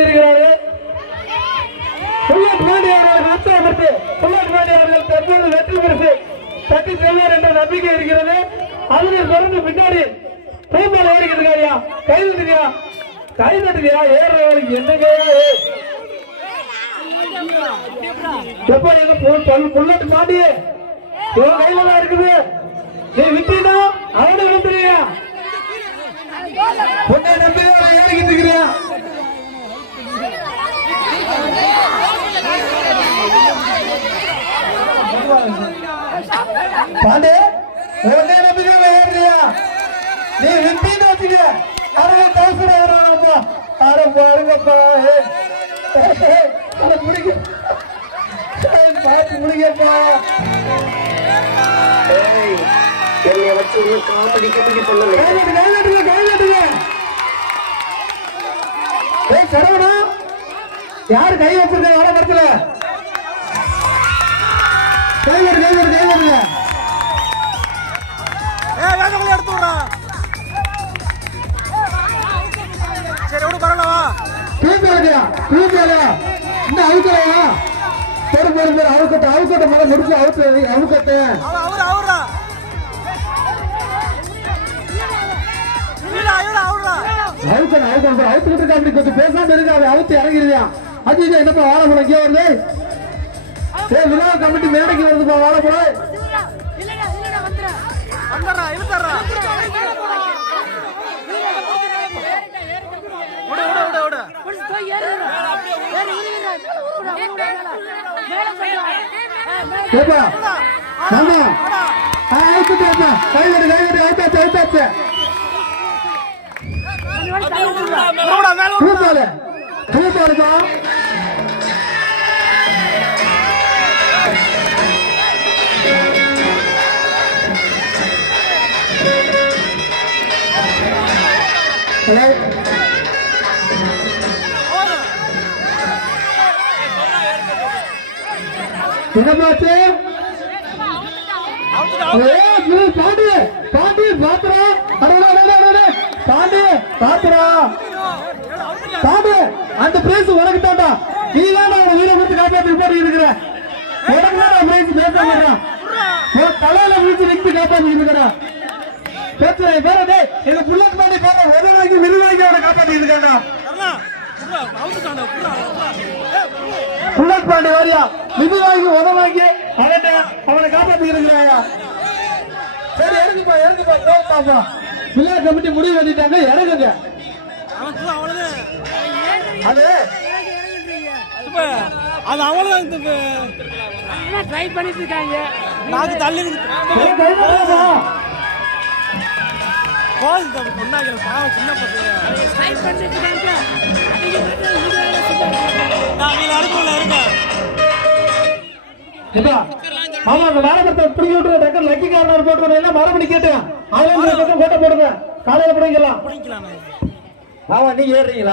கொண்டிருக்கிறார்கள். புல்லட் பாண்டி அவர்கள் உற்சாகப்படுத்தி புல்லட் பாண்டி அவர்கள் தற்போது வெற்றி பெற்று தட்டி செல்வார் என்ற நம்பிக்கை இருக்கிறது. அதனை தொடர்ந்து பின்னாடி பூபால் ஏறிக்கிட்டு கை தட்டுறியா கை தட்டுறியா ஏறவர்களுக்கு என்னங்க புல்லட் பாண்டி இவன் கையில தான் இருக்குது. நீ விட்டீனா அவனை விட்டுறியா உன்னை நம்பி ஏறிக்கிட்டு இருக்கிறியா பாண்டே உடனே நம்பிக்கை ஏறியா நீ விட்டின்னு வச்சுக்க அரை தவசரம் ஏறாப்பா அரை பாருங்கப்பா முடிக்க பார்த்து முடிக்கப்பா என்னை வச்சு காமெடி கபடி பண்ணல சரவணா யாரு கை வச்சிருக்க வர படத்துல கை வருங்க எடுத்து விடுறா சரி விடு பரவாயில்லவா இன்னும் அவுக்கலையா பொறு அவுக்கட்ட மேல முடிச்சு அவுக்கட்ட அவுத்துக்கிட்டு இருக்க அப்படி கொஞ்சம் பேசாம இருக்காது அவுத்து இறங்கிருவியா அது என்னப்பா வாழைப்பழம் இங்கே வருது விழா கமிட்டி மேடைக்கு வருதுப்பா வாழைப்பழம் என்னமாச்சு பாண்டி பாத்திரா பாண்டி பாத்திரா பாண்டி அந்த பிரைஸ் உனக்கு தாண்டா நீ தான் வீர கொடுத்து காப்பாற்றி போட்டு இருக்கிற உனக்கு தான் பிரைஸ் பேச மாட்டான் தலையில வீச்சு நிற்று காப்பாற்றி இருக்கிறா பேர எங்க புல்லட் பாண்டி போற உதவாங்கி விருதாங்கி அவனை காப்பாற்றி இருக்காண்டா புல்லட் பாண்டி வாரியா நிதி வாங்கி உதவாங்கி அவனை காப்பாற்றி இருக்கிறாயா சரி இறங்குப்பா பாப்பா விழா கமிட்டி முடிவு பண்ணிட்டாங்க இறங்குங்க அது அவ்வளவுதான் ட்ரை பண்ணிட்டு இருக்காங்க நாக்கு தள்ளி சின்ன ஆமா அந்த வாரத்தை பிடிக்க விட்டு டக்கர் லக்கி கார்னர் போட்டு எல்லாம் மறுபடி கேட்டேன் கோட்டை போடுங்க காலையில பிடிக்கலாம் ஆமா நீங்க ஏறீங்களா